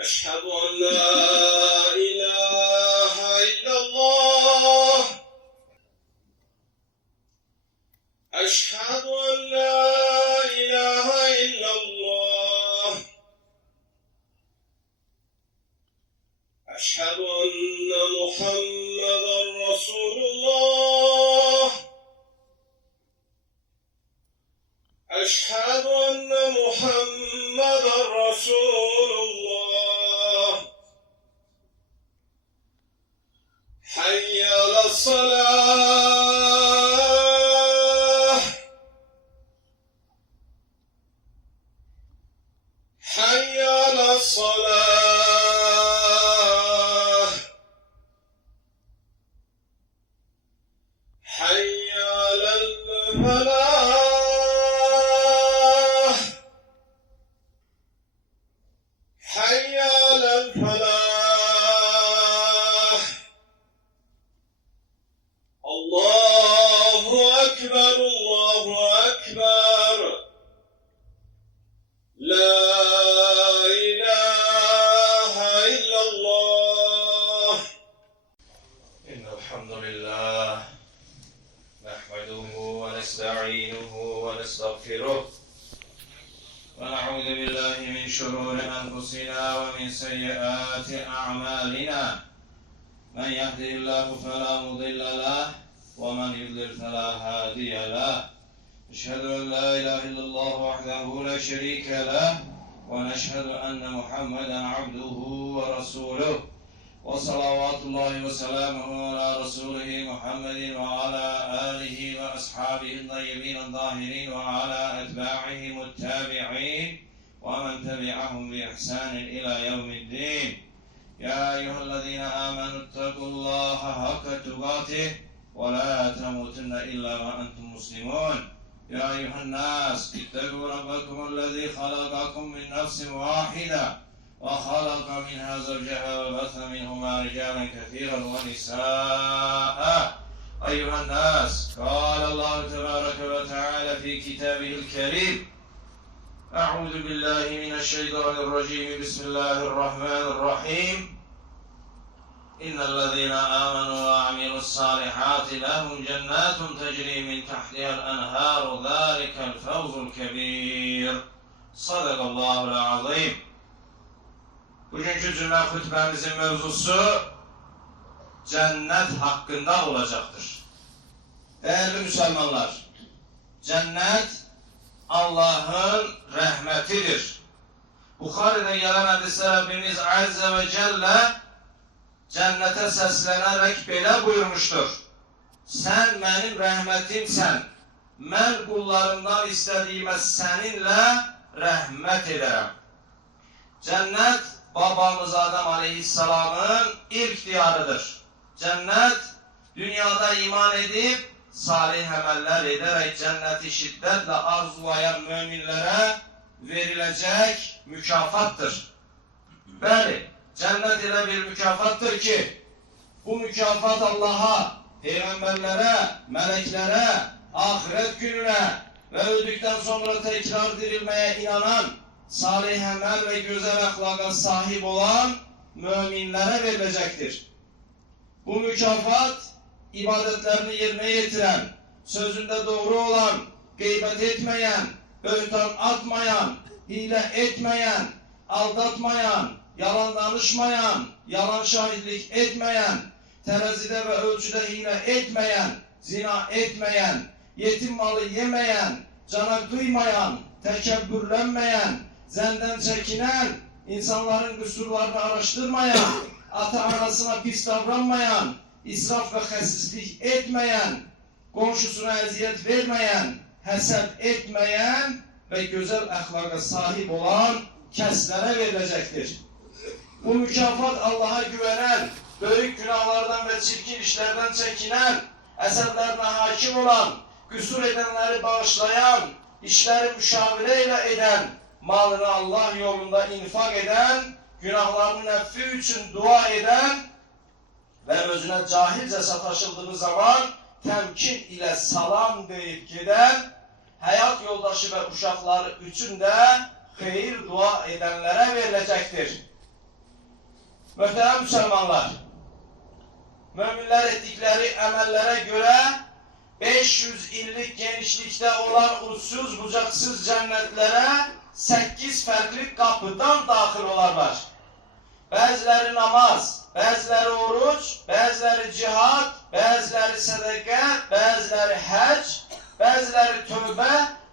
أشهد أن لا إله إلا الله. أشهد أن لا إله إلا الله. أشهد أن محمدا رسول الله. أشهد أن محمدا رسول الله. حي على الصلاة. حي على الصلاة. حي على الفلاح. حي على الفلاح. الله أكبر الله أكبر. لا إله إلا الله. إن الحمد لله نحمده ونستعينه ونستغفره ونعوذ بالله من شرور أنفسنا ومن سيئات أعمالنا. من يهده الله فلا مضل له ومن يضلل فلا هادي له. أشهد أن لا إله إلا الله وحده لا شريك له ونشهد أن محمدا عبده ورسوله وصلوات الله وسلامه على رسوله محمد وعلى آله وأصحابه الطيبين الطاهرين وعلى أتباعهم التابعين ومن تبعهم بإحسان إلى يوم الدين. يا أيها الذين آمنوا اتقوا الله حق تقاته ولا تموتن إلا وأنتم مسلمون. يا أيها الناس اتقوا ربكم الذي خلقكم من نفس واحدة وخلق منها زوجها وبث منهما رجالا كثيرا ونساء. أيها الناس قال الله تبارك وتعالى في كتابه الكريم: أعوذ بالله من الشيطان الرجيم. بسم الله الرحمن الرحيم. إن الذين آمنوا وعملوا الصالحات لهم جنات تجري من تحتها الأنهار ذلك الفوز الكبير. صدق الله العظيم. Bugünkü cümle hutbemizin mevzusu cennet hakkında olacaktır. Değerli Müslümanlar, cennet Allah'ın rahmetidir. Bukhari'de gelen hadiste Rabbimiz Azze ve Celle cennete seslenerek belə buyurmuştur: Sen benim rahmetimsən, mən kullarımdan istədiyimə səninlə rəhmət edərəm. Cennet babamız Adem Aleyhisselam'ın ilk diyarıdır. Cennet dünyada iman edip salih emeller ederek cenneti şiddetle arzulayan müminlere verilecek mükafattır. Bəli, cennet ile bir mükafattır ki bu mükafat Allah'a, peygamberlere, meleklere, ahiret gününe ve öldükten sonra tekrar dirilmeye inanan, salih emel ve güzel ahlaka sahip olan müminlere verilecektir. Bu mükafat ibadetlerini yerine getiren, sözünde doğru olan, gıybet etmeyen, böhtan atmayan, hile etmeyen, aldatmayan, yalan danışmayan, yalan şahitlik etmeyen, terazide ve ölçüde hile etmeyen, zina etmeyen, yetim malı yemeyen, cana kıymayan, tekebbürlenmeyen, zenden çekinen, insanların kusurlarını araştırmayan, ata anasına pis davranmayan, israf ve hessizlik etmeyen, komşusuna eziyet vermeyen, hesap etmeyen ve güzel ahlaka sahip olan keslere verilecektir. Bu mükafat Allah'a güvenen, büyük günahlardan ve çirkin işlerden çekinen, eserlerine hakim olan, küsur edenleri bağışlayan, işleri müşavireyle eden, malını Allah yolunda infak eden, günahlarının affı için dua eden ve özüne cahilce sataşıldığı zaman temkin ile salam deyip giden, hayat yoldaşı ve uşakları için de hayır dua edenlere verilecektir. Möhtərəm müsəlmanlar, möminlər etdikləri əməllərə görə 500 illik genişlikdə olan uçsuz bucaqsız cənnətlərə 8 fərqli qapıdan daxil olarlar. Bəziləri namaz, bəziləri oruc, bəziləri cihad, bəziləri sədəqə, bəziləri həc, bəziləri tövbə,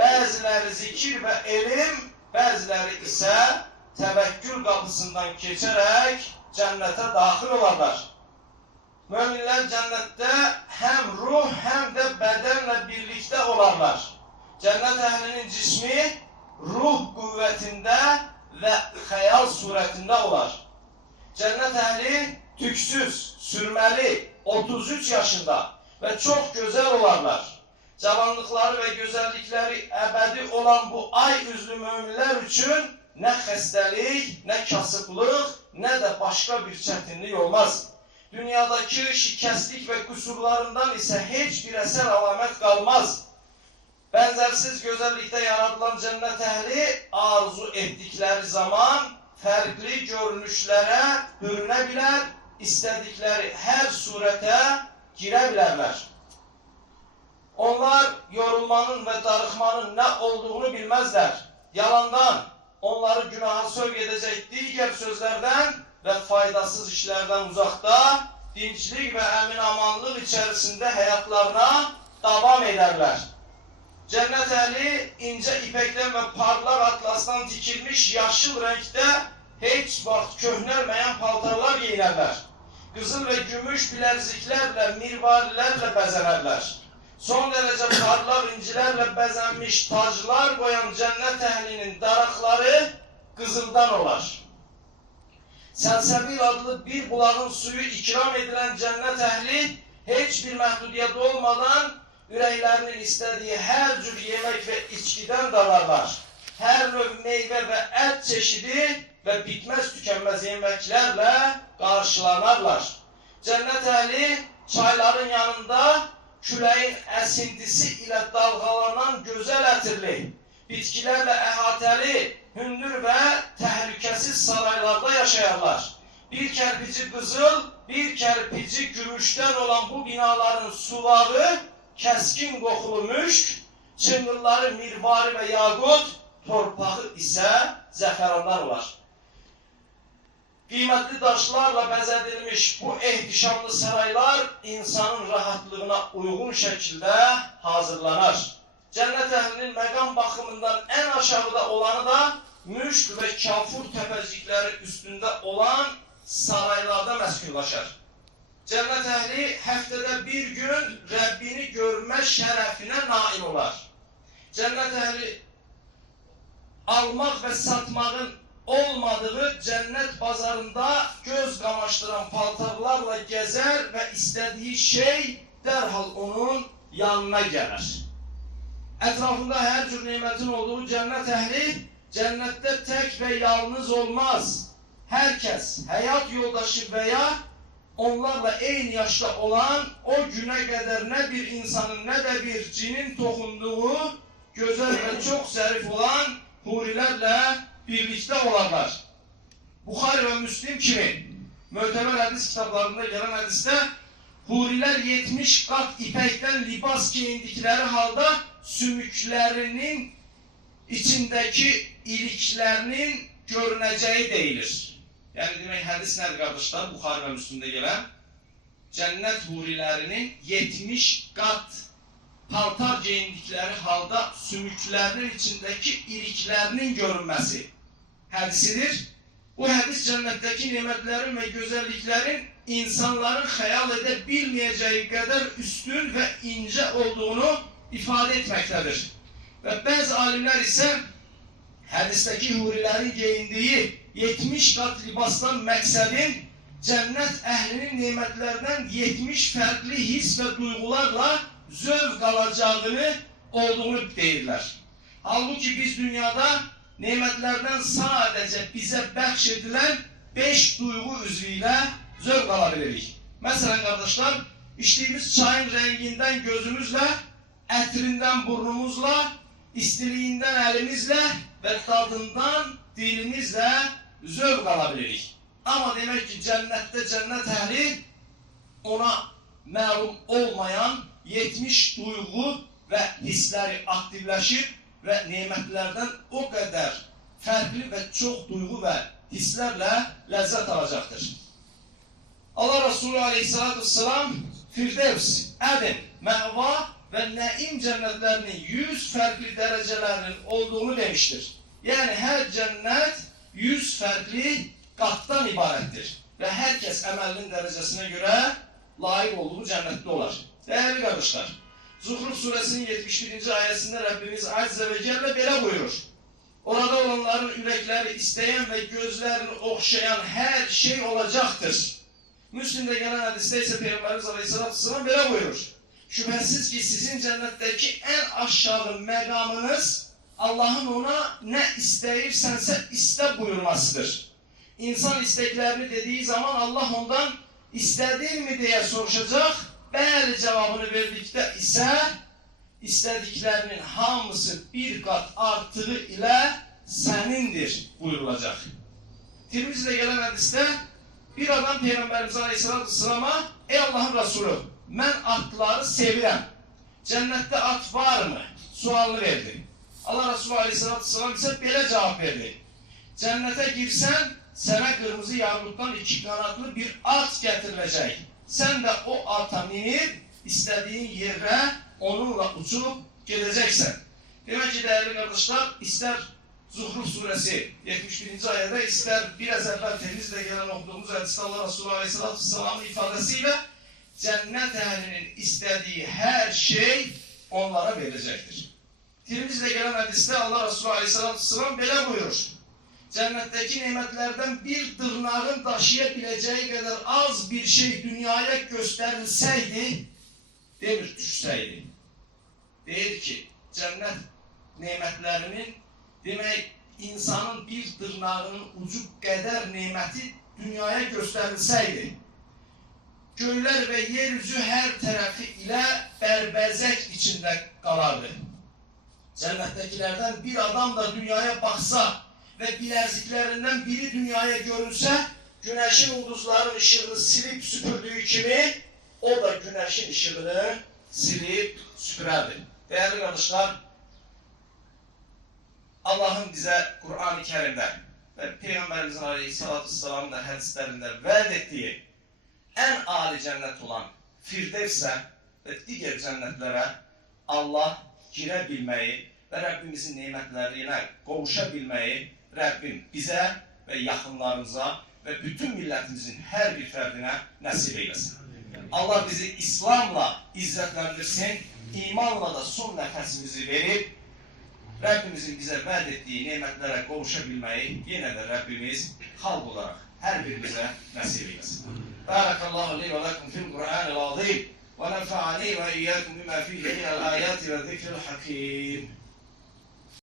bəziləri zikir və elm, bəziləri isə təvəkkül qapısından keçərək cənnətə daxil olarlar. Möminlər cənnətdə həm ruh, həm də bədənlə birlikdə olarlar. Cənnət əhlinin cismi ruh qüvvətində və xəyal surətində olar. Cənnət əhli tüksüz, sürməli, 33 yaşında və çox gözəl olarlar. Cavanlıqları və gözəllikləri əbədi olan bu ay üzlü möminlər üçün nə xəstəlik, nə kasıblıq, nə də başqa bir çətinlik olmaz. Dünyadakı şikəstlik və qüsurlarından isə heç bir əsər əlamət qalmaz. Bənzərsiz gözəllikdə yaradılan cənnət əhli arzu etdikləri zaman fərqli görünüşlərə bürünə bilər, istədikləri hər surətə girə bilərlər. Onlar yorulmanın və darıxmanın nə olduğunu bilməzlər. Yalandan, onları günaha sövq edəcək digər sözlərdən və faydasız işlərdən uzaqda, dinçlik və əmin-amanlıq içərisində həyatlarına davam edərlər. Cənnət əhli incə ipəkdən və parlaq atlasdan tikilmiş yaşıl rəngdə heç vaxt köhnəlməyən paltarlar geyinərlər. Qızıl və gümüş bilərziklərlə, mirvarilərlə bəzənərlər. Son dərəcə parlaq incilərlə bəzənmiş taclar qoyan cənnət əhlinin daraqları qızıldan olar. Səlsəbil adlı bir bulağın suyu ikram edilən cənnət əhli heç bir məhdudiyyət olmadan ürəklərinin istədiyi hər cür yemək və içkidən dalarlar. Hər növ meyvə və ət çeşidi və bitməz tükənməz yeməklərlə qarşılanarlar. Cənnət əhli çayların yanında küləyin əsintisi ilə dalğalanan gözəl ətirli, bitkilərlə əhatəli, hündür və təhlükəsiz saraylarda yaşayarlar. Bir kərpici qızıl, bir kərpici gümüşdən olan bu binaların suları kəskin qoxulu müşk, çınqılları mirvari və yaqut, torpağı isə zəfərandan olar. Qiymətli daşlarla bəzədilmiş bu ehtişamlı saraylar insanın rahatlığına uyğun şəkildə hazırlanar. Cənnət əhlinin məqam baxımından ən aşağıda olanı da müşk və kafur təpəcikləri üstündə olan saraylarda məskunlaşar. Cənnət əhli həftədə bir gün Rəbbini görmə şərəfinə nail olar. Cənnət əhli almaq və satmağın olmadığı cənnət bazarında göz qamaşdıran paltarlarla gəzər və istədiyi şey dərhal onun yanına gələr. Ətrafında hər cür nemətin olduğu cənnət əhli cənnətdə tək və yalnız olmaz. Hər kəs həyat yoldaşı və ya onlarla eyni yaşda olan o günə qədər nə bir insanın, nə də bir cinin toxunduğu gözəl və çox zərif olan hurilərlə birlikdə olarlar. Buxari və Müslim kimi mötəbər hədis kitablarında gələn hədisdə hurilər 70 qat ipəkdən libas geyindikləri halda sümüklərinin içindəki iliklərinin görünəcəyi deyilir. Yəni demək, hədis nədir qardaşlar? Buxari və Müslimdə gələn cənnət hurilərinin 70 qat paltar geyindikləri halda sümüklərinin içindəki iliklərinin görünməsi hədisidir. Bu hədis cənnətdəki nemətlərin və gözəlliklərin insanların xəyal edə bilməyəcəyi qədər üstün və incə olduğunu ifadə etməkdədir. Və bəzi alimlər isə hədisdəki hurilərin geyindiyi 70 qat libasdan məqsədin cənnət əhlinin nemətlərindən 70 fərqli his və duyğularla zövq alacağını olduğunu deyirlər. Halbuki biz dünyada nemətlərdən sadəcə bizə bəxş edilən 5 duyğu üzvü ilə zövq ala bilirik. Məsələn, qardaşlar, içdiyimiz çayın rəngindən gözümüzlə, ətrindən burnumuzla, istiliyindən əlimizlə və dadından dilimizlə zövq ala bilirik. Ama demek ki cennette cennet ehli ona məlum olmayan 70 duygu ve hisleri aktifleşir ve nimetlerden o kadar farklı ve çok duygu ve hislerle lezzet alacaktır. Allah Resulü Aleyhisselatü Vesselam Firdevs, Eden, Meva ve Naim cennetlerinin 100 farklı derecelerinin olduğunu demiştir. Yani her cennet 100 farklı kattan ibarettir. Ve herkes emelinin derecesine göre layık olduğu cennette olar. Değerli kardeşler, Zuhruf suresinin 71. ayetinde Rabbimiz Azze ve Celle böyle buyurur. Orada olanların yürekleri isteyen ve gözlerini okşayan her şey olacaktır. Müslim'de gelen hadiste ise Peygamberimiz Aleyhisselatü Vesselam böyle buyurur. Şüphesiz ki sizin cennetteki en aşağı megamınız Allah'ın ona ne isteyirsense iste buyurmasıdır. İnsan isteklerini dediği zaman Allah ondan istedin mi diye soruşacak. Bəli cevabını verdikte ise istediklerinin hamısı bir kat artığı ile senindir buyurulacak. Tirmizi'de gelen hadiste bir adam Peygamberimiz Aleyhisselatü Vesselam'a ey Allah'ın Resulü ben atları sevirəm. Cennette at var mı? Sualını verdi. Allah Resulü Aleyhisselatü Vesselam ise belə cevap verdi. Cennete girsen sana kırmızı yavruluktan 2 kanatlı bir at getirilecek. Sen de o ata binip istediğin yere onunla uçup gideceksin. Demek ki değerli kardeşler, ister Zuhruf suresi 71. ayette, ister biraz evvel temizle gelen okuduğumuz hadiste Allah Resulü Aleyhisselatü Vesselam'ın ifadesiyle cennet ehlinin istediği her şey onlara verecektir. Tirmiz'de gelen hadiste Allah Resulü Aleyhisselatü Vesselam böyle buyurur. Cennetteki nimetlerden bir tırnağın taşıyabileceği kadar az bir şey dünyaya gösterilseydi, demir düşseydi. Değil ki cennet nimetlerinin demek insanın bir tırnağının ucu kadar nimeti dünyaya gösterilseydi, göller ve yeryüzü her tarafı ile berbezek içinde kalardı. Cennettekilerden bir adam da dünyaya baksa ve bileziklerinden biri dünyaya görünse, güneşin ulduzların ışığını silip süpürdüğü gibi o da güneşin ışığını silip süpürerdi. Değerli kardeşler, Allah'ın bize Kur'an-ı Kerim'de ve Peygamberimizin Aleyhisselatü Vesselam'ın da hadislerinde vaat ettiği en âli cennet olan Firdevs'e ve diğer cennetlere Allah girebilmeyi ve Rabbimizin nimetlerine kavuşabilmeyi Rabbim bize ve yakınlarımıza ve bütün milletimizin her bir ferdine nasip eylesin. Allah bizi İslam'la izzetlendirsin, imanla da son nefesimizi verip Rabbimizin bize vaat ettiği nimetlere kavuşabilmeyi yine de Rabbimiz halk olarak her birimize nasip eylesin. Barakallahu li ve lekum fil Kur'anil azim ve nefa'ani ve iyyakum bima fihi minel ayati ve zikril hakim.